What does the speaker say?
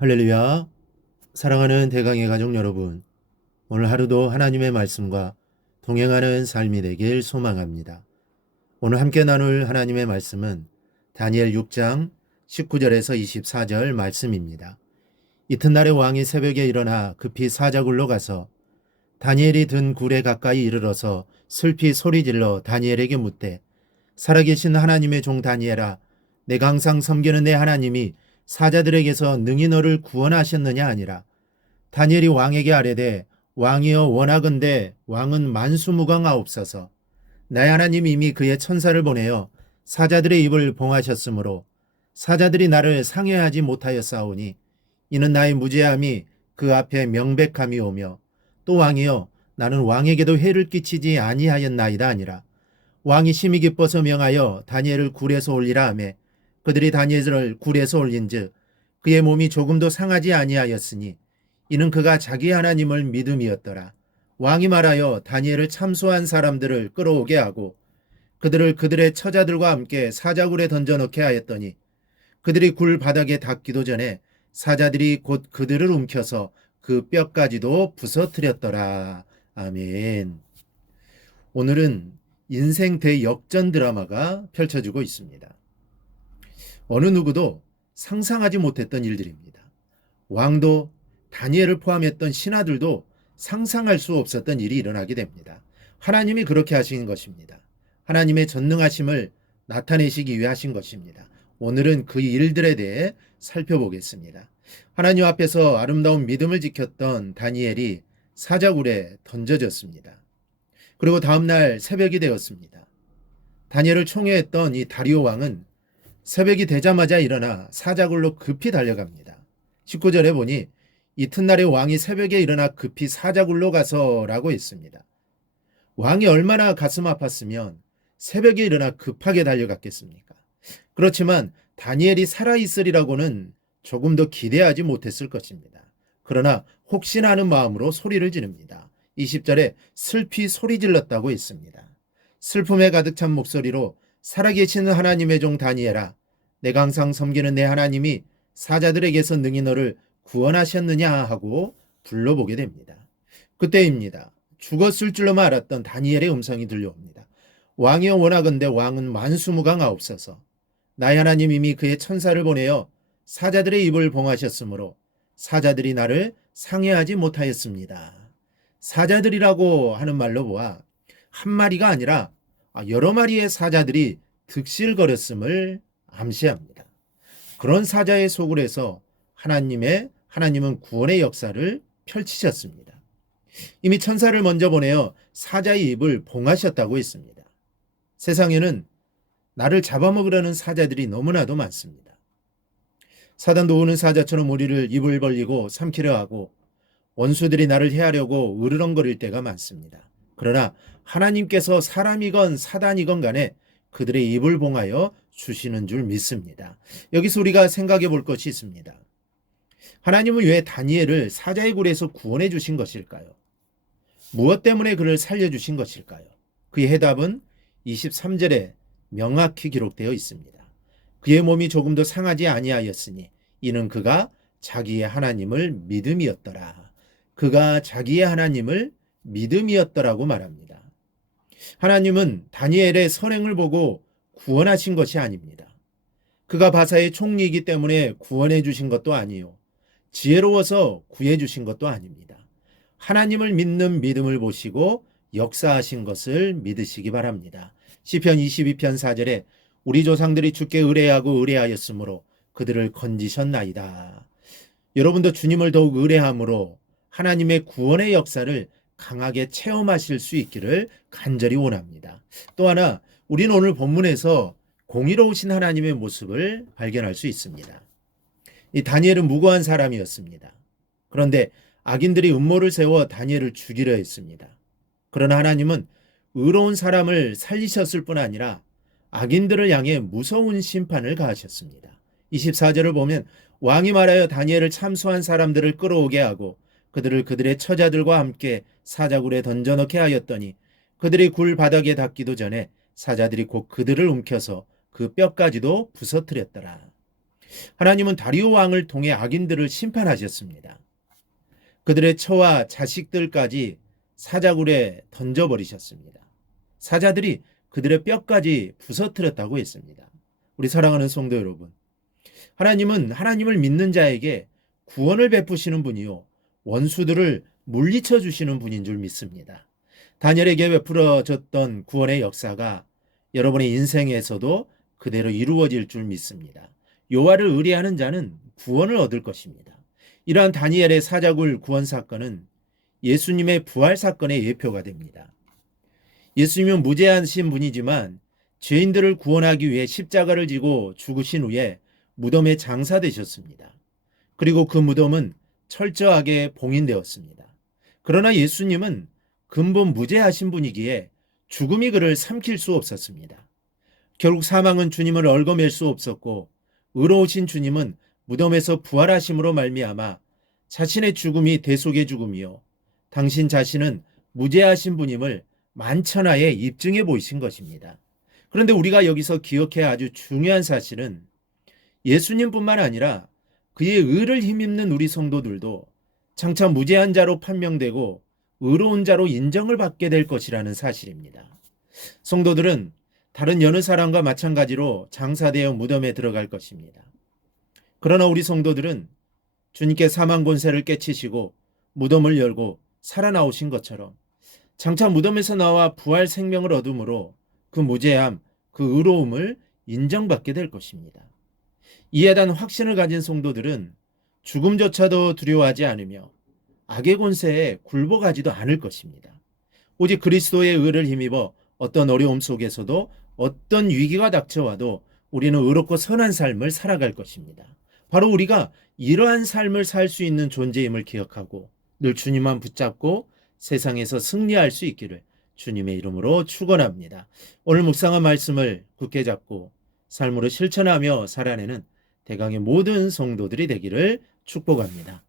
할렐루야. 사랑하는 대강의 가족 여러분, 오늘 하루도 하나님의 말씀과 동행하는 삶이 되길 소망합니다. 오늘 함께 나눌 하나님의 말씀은 다니엘 6장 19절에서 24절 말씀입니다. 이튿날에 왕이 새벽에 일어나 급히 사자굴로 가서 다니엘이 든 굴에 가까이 이르러서 슬피 소리질러 다니엘에게 묻되, 살아계신 하나님의 종 다니엘아, 내가 항상 섬기는 내 하나님이 사자들에게서 능히 너를 구원하셨느냐 아니라, 다니엘이 왕에게 아뢰되, 왕이여 원하건대 왕은 만수무강하옵소서. 나의 하나님이 이미 그의 천사를 보내어 사자들의 입을 봉하셨으므로 사자들이 나를 상해하지 못하였사오니, 이는 나의 무죄함이 그 앞에 명백함이 오며, 또 왕이여 나는 왕에게도 해를 끼치지 아니하였나이다 아니라, 왕이 심히 기뻐서 명하여 다니엘을 굴에서 올리라 하매, 그들이 다니엘을 굴에서 올린즉 그의 몸이 조금도 상하지 아니하였으니 이는 그가 자기 하나님을 믿음이었더라. 왕이 말하여 다니엘을 참소한 사람들을 끌어오게 하고 그들을 그들의 처자들과 함께 사자굴에 던져넣게 하였더니, 그들이 굴 바닥에 닿기도 전에 사자들이 곧 그들을 움켜서 그 뼈까지도 부서뜨렸더라. 아멘. 오늘은 인생 대역전 드라마가 펼쳐지고 있습니다. 어느 누구도 상상하지 못했던 일들입니다. 왕도 다니엘을 포함했던 신하들도 상상할 수 없었던 일이 일어나게 됩니다. 하나님이 그렇게 하신 것입니다. 하나님의 전능하심을 나타내시기 위해 하신 것입니다. 오늘은 그 일들에 대해 살펴보겠습니다. 하나님 앞에서 아름다운 믿음을 지켰던 다니엘이 사자굴에 던져졌습니다. 그리고 다음날 새벽이 되었습니다. 다니엘을 총애했던 이 다리오 왕은 새벽이 되자마자 일어나 사자굴로 급히 달려갑니다. 19절에 보니 이튿날에 왕이 새벽에 일어나 급히 사자굴로 가서라고 했습니다. 왕이 얼마나 가슴 아팠으면 새벽에 일어나 급하게 달려갔겠습니까? 그렇지만 다니엘이 살아있으리라고는 조금 더 기대하지 못했을 것입니다. 그러나 혹시나 하는 마음으로 소리를 지릅니다. 20절에 슬피 소리 질렀다고 했습니다. 슬픔에 가득 찬 목소리로, 살아계시는 하나님의 종 다니엘아, 내가 항상 섬기는 내 하나님이 사자들에게서 능히 너를 구원하셨느냐 하고 불러보게 됩니다. 그때입니다. 죽었을 줄로만 알았던 다니엘의 음성이 들려옵니다. 왕이여 원하건대 왕은 만수무강하옵소서. 나의 하나님 이미 그의 천사를 보내어 사자들의 입을 봉하셨으므로 사자들이 나를 상해하지 못하였습니다. 사자들이라고 하는 말로 보아 한 마리가 아니라 여러 마리의 사자들이 득실거렸음을 암시합니다. 그런 사자의 소굴에서 하나님은 구원의 역사를 펼치셨습니다. 이미 천사를 먼저 보내어 사자의 입을 봉하셨다고 했습니다. 세상에는 나를 잡아먹으려는 사자들이 너무나도 많습니다. 사단도 우는 사자처럼 우리를 입을 벌리고 삼키려 하고 원수들이 나를 해하려고 으르렁거릴 때가 많습니다. 그러나 하나님께서 사람이건 사단이건 간에 그들의 입을 봉하여 주시는 줄 믿습니다. 여기서 우리가 생각해 볼 것이 있습니다. 하나님은 왜 다니엘을 사자의 굴에서 구원해 주신 것일까요? 무엇 때문에 그를 살려주신 것일까요? 그의 해답은 23절에 명확히 기록되어 있습니다. 그의 몸이 조금도 상하지 아니하였으니 이는 그가 자기의 하나님을 믿음이었더라. 그가 자기의 하나님을 믿음이었더라고 말합니다. 하나님은 다니엘의 선행을 보고 구원하신 것이 아닙니다. 그가 바사의 총리이기 때문에 구원해 주신 것도 아니요, 지혜로워서 구해 주신 것도 아닙니다. 하나님을 믿는 믿음을 보시고 역사하신 것을 믿으시기 바랍니다. 시편 22편 4절에 우리 조상들이 주께 의뢰하고 의뢰하였으므로 그들을 건지셨나이다. 여러분도 주님을 더욱 의뢰함으로 하나님의 구원의 역사를 강하게 체험하실 수 있기를 간절히 원합니다. 또 하나, 우리는 오늘 본문에서 공의로우신 하나님의 모습을 발견할 수 있습니다. 이 다니엘은 무고한 사람이었습니다. 그런데 악인들이 음모를 세워 다니엘을 죽이려 했습니다. 그러나 하나님은 의로운 사람을 살리셨을 뿐 아니라 악인들을 향해 무서운 심판을 가하셨습니다. 24절을 보면 왕이 말하여 다니엘을 참소한 사람들을 끌어오게 하고 그들을 그들의 처자들과 함께 사자굴에 던져넣게 하였더니 그들이 굴 바닥에 닿기도 전에 사자들이 곧 그들을 움켜서 그 뼈까지도 부서뜨렸더라. 하나님은 다리오 왕을 통해 악인들을 심판하셨습니다. 그들의 처와 자식들까지 사자굴에 던져버리셨습니다. 사자들이 그들의 뼈까지 부서뜨렸다고 했습니다. 우리 사랑하는 성도 여러분, 하나님은 하나님을 믿는 자에게 구원을 베푸시는 분이요 원수들을 물리쳐 주시는 분인 줄 믿습니다. 다니엘에게 베풀어졌던 구원의 역사가 여러분의 인생에서도 그대로 이루어질 줄 믿습니다. 여호와를 의뢰하는 자는 구원을 얻을 것입니다. 이러한 다니엘의 사자굴 구원 사건은 예수님의 부활 사건의 예표가 됩니다. 예수님은 무죄하신 분이지만 죄인들을 구원하기 위해 십자가를 지고 죽으신 후에 무덤에 장사되셨습니다. 그리고 그 무덤은 철저하게 봉인되었습니다. 그러나 예수님은 근본 무죄하신 분이기에 죽음이 그를 삼킬 수 없었습니다. 결국 사망은 주님을 얽어맬 수 없었고 의로우신 주님은 무덤에서 부활하심으로 말미암아 자신의 죽음이 대속의 죽음이요 당신 자신은 무죄하신 분임을 만천하에 입증해 보이신 것입니다. 그런데 우리가 여기서 기억해야 아주 중요한 사실은 예수님뿐만 아니라 그의 의를 힘입는 우리 성도들도 장차 무죄한 자로 판명되고 의로운 자로 인정을 받게 될 것이라는 사실입니다. 성도들은 다른 여느 사람과 마찬가지로 장사되어 무덤에 들어갈 것입니다. 그러나 우리 성도들은 주님께 사망 권세를 깨치시고 무덤을 열고 살아나오신 것처럼 장차 무덤에서 나와 부활 생명을 얻음으로 그 무죄함, 그 의로움을 인정받게 될 것입니다. 이에 대한 확신을 가진 성도들은 죽음조차도 두려워하지 않으며 악의 권세에 굴복하지도 않을 것입니다. 오직 그리스도의 의를 힘입어 어떤 어려움 속에서도 어떤 위기가 닥쳐와도 우리는 의롭고 선한 삶을 살아갈 것입니다. 바로 우리가 이러한 삶을 살 수 있는 존재임을 기억하고 늘 주님만 붙잡고 세상에서 승리할 수 있기를 주님의 이름으로 축원합니다. 오늘 묵상한 말씀을 굳게 잡고 삶으로 실천하며 살아내는 대강의 모든 성도들이 되기를 축복합니다.